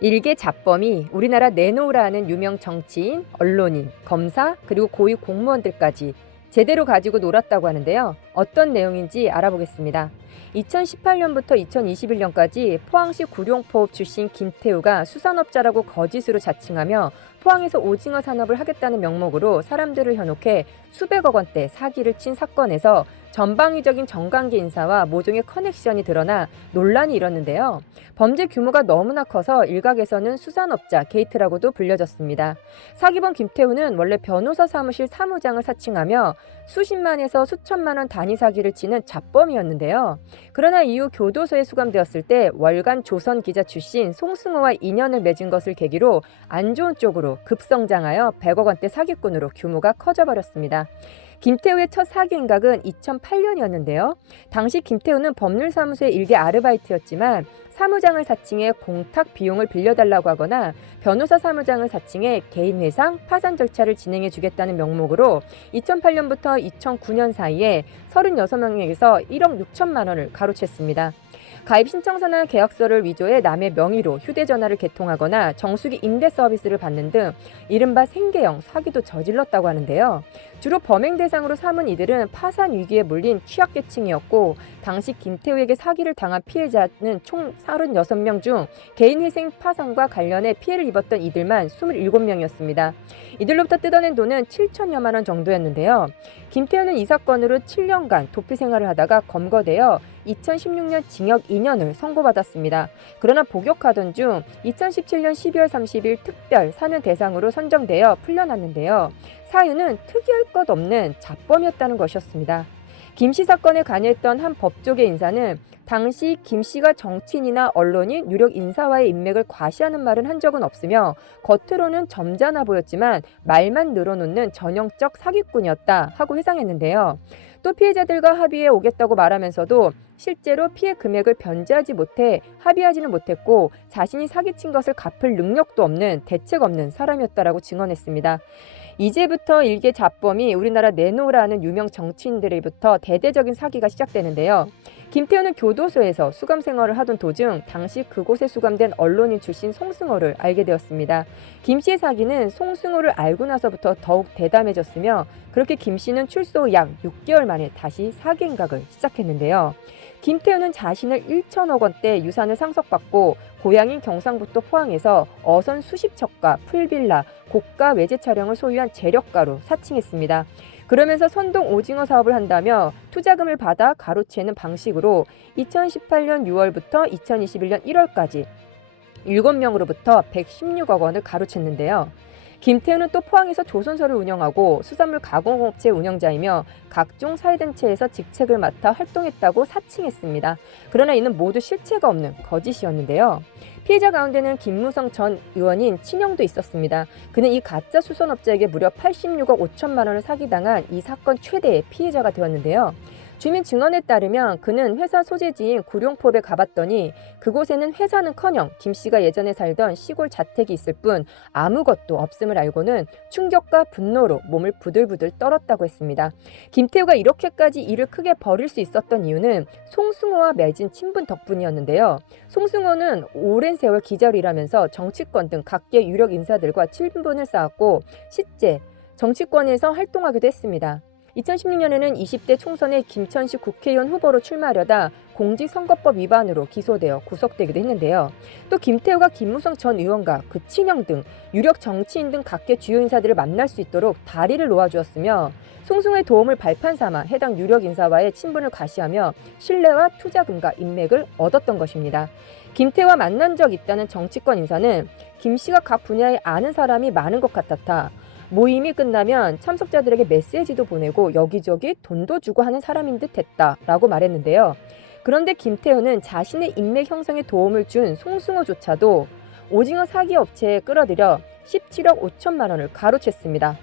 일개 잡범이 우리나라 내놓으라 하는 유명 정치인, 언론인, 검사, 그리고 고위 공무원들까지 제대로 가지고 놀았다고 하는데요. 어떤 내용인지 알아보겠습니다. 2018년부터 2021년까지 포항시 구룡포읍 출신 김태우가 수산업자라고 거짓으로 자칭하며 포항에서 오징어 산업을 하겠다는 명목으로 사람들을 현혹해 수백억 원대 사기를 친 사건에서 전방위적인 정관계 인사와 모종의 커넥션이 드러나 논란이 일었는데요. 범죄 규모가 너무나 커서 일각에서는 수산업자 게이트라고도 불려졌습니다. 사기범 김태우는 원래 변호사 사무실 사무장을 사칭하며 수십만에서 수천만 원 단위 사기를 치는 잡범이었는데요. 그러나 이후 교도소에 수감되었을 때 월간 조선 기자 출신 송승호와 인연을 맺은 것을 계기로 안 좋은 쪽으로 급성장하여 100억 원대 사기꾼으로 규모가 커져버렸습니다. 김태우의 첫 사기 행각은 2008년이었는데요. 당시 김태우는 법률사무소의 일개 아르바이트였지만 사무장을 사칭해 공탁 비용을 빌려달라고 하거나 변호사 사무장을 사칭해 개인 회상, 파산 절차를 진행해 주겠다는 명목으로 2008년부터 2009년 사이에 36명에게서 1억 6천만 원을 가로챘습니다. 가입 신청서나 계약서를 위조해 남의 명의로 휴대전화를 개통하거나 정수기 임대 서비스를 받는 등 이른바 생계형 사기도 저질렀다고 하는데요. 주로 범행 대상으로 삼은 이들은 파산 위기에 몰린 취약계층이었고 당시 김태우에게 사기를 당한 피해자는 총 36명 중 개인회생 파산과 관련해 피해를 입었던 이들만 27명이었습니다. 이들로부터 뜯어낸 돈은 7천여만 원 정도였는데요. 김태우는 이 사건으로 7년간 도피 생활을 하다가 검거되어 2016년 징역 2년을 선고받았습니다. 그러나 복역하던 중 2017년 12월 30일 특별 사면 대상으로 선정되어 풀려났는데요. 사유는 특이할 것 없는 잡범이었다는 것이었습니다. 김씨 사건에 관여했던 한 법조계 인사는 당시 김씨가 정치인이나 언론인, 유력 인사와의 인맥을 과시하는 말은 한 적은 없으며 겉으로는 점잖아 보였지만 말만 늘어놓는 전형적 사기꾼이었다 하고 회상했는데요. 또 피해자들과 합의해 오겠다고 말하면서도 실제로 피해 금액을 변제하지 못해 합의하지는 못했고 자신이 사기친 것을 갚을 능력도 없는 대책 없는 사람이었다라고 증언했습니다. 이제부터 일개 잡범이 우리나라 내놓으라는 유명 정치인들로부터 대대적인 사기가 시작되는데요. 김태우는 교도소에서 수감 생활을 하던 도중 당시 그곳에 수감된 언론인 출신 송승호를 알게 되었습니다. 김 씨의 사기는 송승호를 알고 나서부터 더욱 대담해졌으며 그렇게 김 씨는 출소 후 약 6개월 만에 다시 사기 행각을 시작했는데요. 김태우는 자신을 1천억 원대 유산을 상속받고 고향인 경상북도 포항에서 어선 수십 척과 풀빌라, 고가 외제 차량을 소유한 재력가로 사칭했습니다. 그러면서 선동 오징어 사업을 한다며 투자금을 받아 가로채는 방식으로 2018년 6월부터 2021년 1월까지 7명으로부터 116억 원을 가로챘는데요. 김태우는 또 포항에서 조선소를 운영하고 수산물 가공업체 운영자이며 각종 사회단체에서 직책을 맡아 활동했다고 사칭했습니다. 그러나 이는 모두 실체가 없는 거짓이었는데요. 피해자 가운데는 김무성 전 의원인 친형도 있었습니다. 그는 이 가짜 수산업자에게 무려 86억 5천만 원을 사기당한 이 사건 최대의 피해자가 되었는데요. 주민 증언에 따르면 그는 회사 소재지인 구룡포에 가봤더니 그곳에는 회사는커녕 김 씨가 예전에 살던 시골 자택이 있을 뿐 아무것도 없음을 알고는 충격과 분노로 몸을 부들부들 떨었다고 했습니다. 김태우가 이렇게까지 일을 크게 벌일 수 있었던 이유는 송승호와 맺은 친분 덕분이었는데요. 송승호는 오랜 세월 기자로 일하면서 정치권 등 각계 유력 인사들과 친분을 쌓았고 실제 정치권에서 활동하기도 했습니다. 2016년에는 20대 총선에 김천시 국회의원 후보로 출마하려다 공직선거법 위반으로 기소되어 구속되기도 했는데요. 또 김태우가 김무성 전 의원과 그 친형 등 유력 정치인 등 각계 주요 인사들을 만날 수 있도록 다리를 놓아주었으며 송승호의 도움을 발판 삼아 해당 유력 인사와의 친분을 과시하며 신뢰와 투자금과 인맥을 얻었던 것입니다. 김태우와 만난 적 있다는 정치권 인사는 김 씨가 각 분야에 아는 사람이 많은 것 같았다. 모임이 끝나면 참석자들에게 메시지도 보내고 여기저기 돈도 주고 하는 사람인 듯 했다라고 말했는데요. 그런데 김태우는 자신의 인맥 형성에 도움을 준 송승호조차도 오징어 사기 업체에 끌어들여 17억 5천만 원을 가로챘습니다.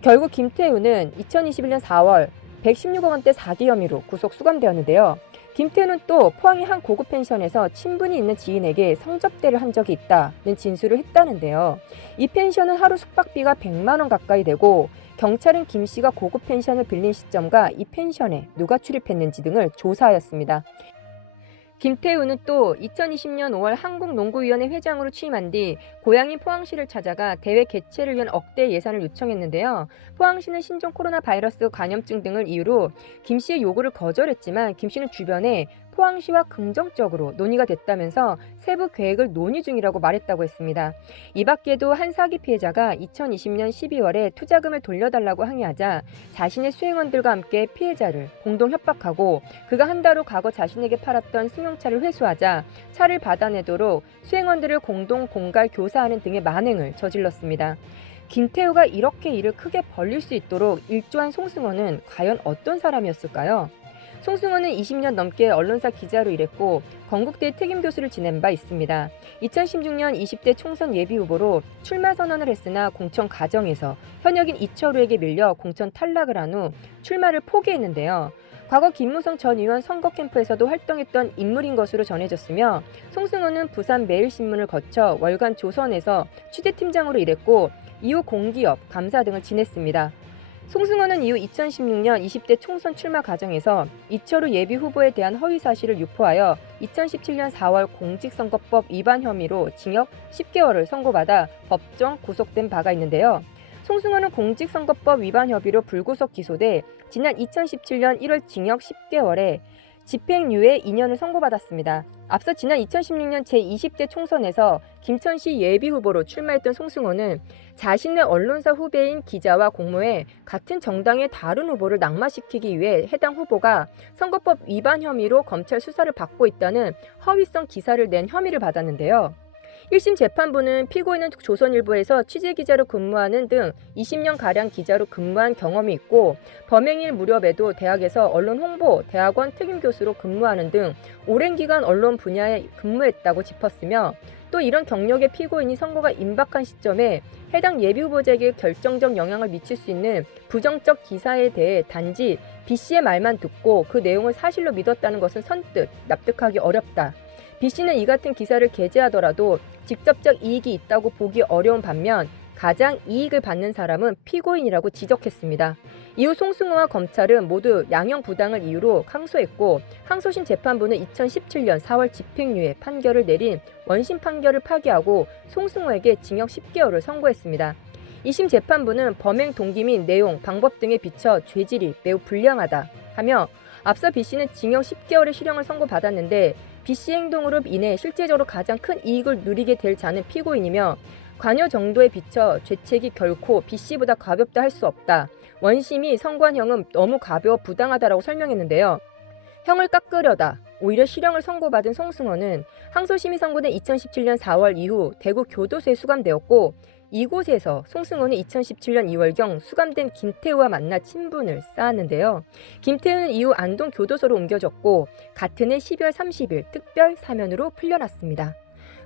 결국 김태우는 2021년 4월 116억 원대 사기 혐의로 구속 수감되었는데요. 김태우는 또 포항의 한 고급 펜션에서 친분이 있는 지인에게 성접대를 한 적이 있다는 진술을 했다는데요. 이 펜션은 하루 숙박비가 100만 원 가까이 되고 경찰은 김 씨가 고급 펜션을 빌린 시점과 이 펜션에 누가 출입했는지 등을 조사하였습니다. 김태우는 또 2020년 5월 한국농구위원회 회장으로 취임한 뒤 고향인 포항시를 찾아가 대회 개최를 위한 억대 예산을 요청했는데요. 포항시는 신종 코로나 바이러스 감염증 등을 이유로 김 씨의 요구를 거절했지만 김 씨는 주변에 포항시와 긍정적으로 논의가 됐다면서 세부 계획을 논의 중이라고 말했다고 했습니다. 이 밖에도 한 사기 피해자가 2020년 12월에 투자금을 돌려달라고 항의하자 자신의 수행원들과 함께 피해자를 공동 협박하고 그가 한 달 후 과거 자신에게 팔았던 승용차를 회수하자 차를 받아내도록 수행원들을 공동 공갈 교사하는 등의 만행을 저질렀습니다. 김태우가 이렇게 일을 크게 벌릴 수 있도록 일조한 송승헌은 과연 어떤 사람이었을까요? 송승헌은 20년 넘게 언론사 기자로 일했고 건국대 특임교수를 지낸 바 있습니다. 2016년 20대 총선 예비후보로 출마 선언을 했으나 공천 과정에서 현역인 이철우에게 밀려 공천 탈락을 한 후 출마를 포기했는데요. 과거 김무성 전 의원 선거 캠프에서도 활동했던 인물인 것으로 전해졌으며 송승헌은 부산 매일신문을 거쳐 월간 조선에서 취재팀장으로 일했고 이후 공기업, 감사 등을 지냈습니다. 송승헌은 이후 2016년 20대 총선 출마 과정에서 이철우 예비후보에 대한 허위 사실을 유포하여 2017년 4월 공직선거법 위반 혐의로 징역 10개월을 선고받아 법정 구속된 바가 있는데요. 송승헌은 공직선거법 위반 혐의로 불구속 기소돼 지난 2017년 1월 징역 10개월에 집행유예 2년을 선고받았습니다. 앞서 지난 2016년 제20대 총선에서 김천시 예비후보로 출마했던 송승헌은 자신의 언론사 후배인 기자와 공모해 같은 정당의 다른 후보를 낙마시키기 위해 해당 후보가 선거법 위반 혐의로 검찰 수사를 받고 있다는 허위성 기사를 낸 혐의를 받았는데요. 1심 재판부는 피고인은 조선일보에서 취재기자로 근무하는 등 20년가량 기자로 근무한 경험이 있고 범행일 무렵에도 대학에서 언론 홍보, 대학원 특임교수로 근무하는 등 오랜 기간 언론 분야에 근무했다고 짚었으며 또 이런 경력의 피고인이 선거가 임박한 시점에 해당 예비후보자에게 결정적 영향을 미칠 수 있는 부정적 기사에 대해 단지 B씨의 말만 듣고 그 내용을 사실로 믿었다는 것은 선뜻 납득하기 어렵다. B씨는 이 같은 기사를 게재하더라도 직접적 이익이 있다고 보기 어려운 반면 가장 이익을 받는 사람은 피고인이라고 지적했습니다. 이후 송승헌과 검찰은 모두 양형 부당을 이유로 항소했고 항소심 재판부는 2017년 4월 집행유예 판결을 내린 원심 판결을 파기하고 송승헌에게 징역 10개월을 선고했습니다. 2심 재판부는 범행 동기 및 내용, 방법 등에 비춰 죄질이 매우 불량하다 하며 앞서 B씨는 징역 10개월의 실형을 선고받았는데 B씨 행동으로 인해 실제적으로 가장 큰 이익을 누리게 될 자는 피고인이며 관여 정도에 비춰 죄책이 결코 B씨보다 가볍다 할 수 없다. 원심이 선고한 형은 너무 가벼워 부당하다라고 설명했는데요. 형을 깎으려다 오히려 실형을 선고받은 송승헌은 항소심이 선고된 2017년 4월 이후 대구 교도소에 수감되었고 이곳에서 송승헌은 2017년 2월경 수감된 김태우와 만나 친분을 쌓았는데요. 김태우는 이후 안동 교도소로 옮겨졌고 같은 해 12월 30일 특별 사면으로 풀려났습니다.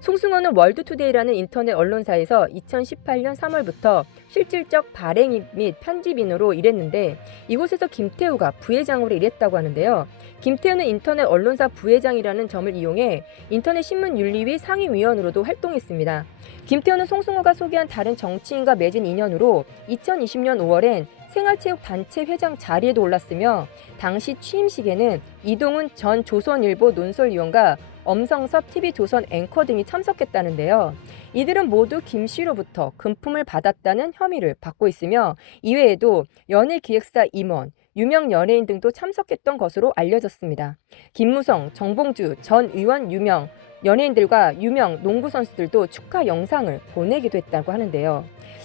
송승헌은 월드투데이라는 인터넷 언론사에서 2018년 3월부터 실질적 발행인 및 편집인으로 일했는데 이곳에서 김태우가 부회장으로 일했다고 하는데요. 김태우는 인터넷 언론사 부회장이라는 점을 이용해 인터넷 신문윤리위 상임위원으로도 활동했습니다. 김태우는 송승헌가 소개한 다른 정치인과 맺은 인연으로 2020년 5월엔 생활체육단체 회장 자리에도 올랐으며 당시 취임식에는 이동훈 전 조선일보 논설위원과 엄성섭 TV조선 앵커 등이 참석했다는데요. 이들은 모두 김 씨로부터 금품을 받았다는 혐의를 받고 있으며 이외에도 연예기획사 임원, 유명 연예인 등도 참석했던 것으로 알려졌습니다. 김무성, 정봉주 전 의원 유명 연예인들과 유명 농구 선수들도 축하 영상을 보내기도 했다고 하는데요.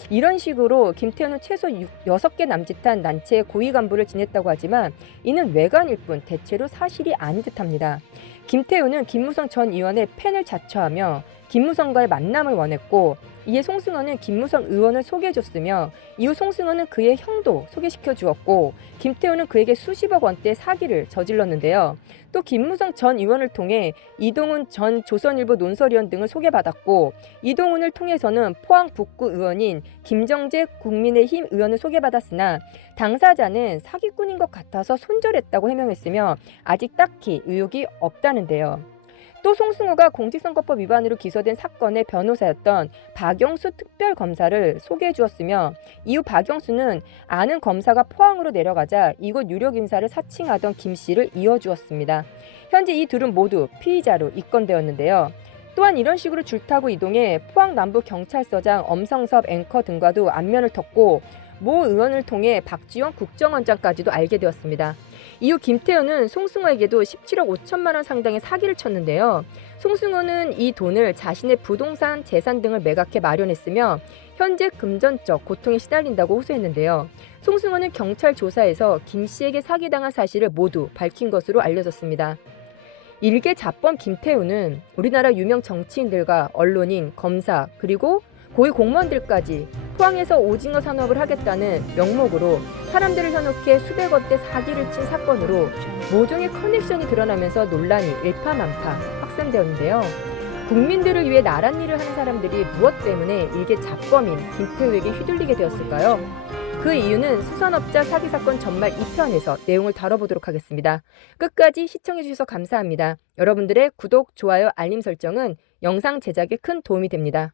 이런 식으로 김태우는 최소 6개 남짓한 단체의 고위 간부를 지냈다고 하지만 이는 외관일 뿐 대체로 사실이 아닌 듯합니다. 김태우는 김무성 전 의원의 팬을 자처하며 김무성과의 만남을 원했고 이에 송승헌은 김무성 의원을 소개해줬으며 이후 송승헌은 그의 형도 소개시켜 주었고 김태우는 그에게 수십억 원대 사기를 저질렀는데요. 또 김무성 전 의원을 통해 이동훈 전 조선일보 논설위원 등을 소개받았고 이동훈을 통해서는 포항 북구 의원인 김정재 국민의힘 의원을 소개받았으나 당사자는 사기꾼인 것 같아서 손절했다고 해명했으며 아직 딱히 의혹이 없다는데요. 또 송승호가 공직선거법 위반으로 기소된 사건의 변호사였던 박영수 특별검사를 소개해 주었으며 이후 박영수는 아는 검사가 포항으로 내려가자 이곳 유력 인사를 사칭하던 김 씨를 이어주었습니다. 현재 이 둘은 모두 피의자로 입건되었는데요. 또한 이런 식으로 줄타고 이동해 포항 남부경찰서장 엄성섭 앵커 등과도 안면을 텄고 모 의원을 통해 박지원 국정원장까지도 알게 되었습니다. 이후 김태우는 송승호에게도 17억 5천만 원 상당의 사기를 쳤는데요. 송승호는 이 돈을 자신의 부동산, 재산 등을 매각해 마련했으며 현재 금전적 고통에 시달린다고 호소했는데요. 송승호는 경찰 조사에서 김 씨에게 사기당한 사실을 모두 밝힌 것으로 알려졌습니다. 일개 자범 김태우는 우리나라 유명 정치인들과 언론인, 검사, 그리고 고위 공무원들까지 포항에서 오징어 산업을 하겠다는 명목으로 사람들을 현혹해 수백억대 사기를 친 사건으로 모종의 커넥션이 드러나면서 논란이 일파만파 확산되었는데요. 국민들을 위해 나란 일을 하는 사람들이 무엇 때문에 일개 자범인 김태우에게 휘둘리게 되었을까요? 그 이유는 수산업자 사기 사건 전말 2편에서 내용을 다뤄보도록 하겠습니다. 끝까지 시청해주셔서 감사합니다. 여러분들의 구독, 좋아요, 알림 설정은 영상 제작에 큰 도움이 됩니다.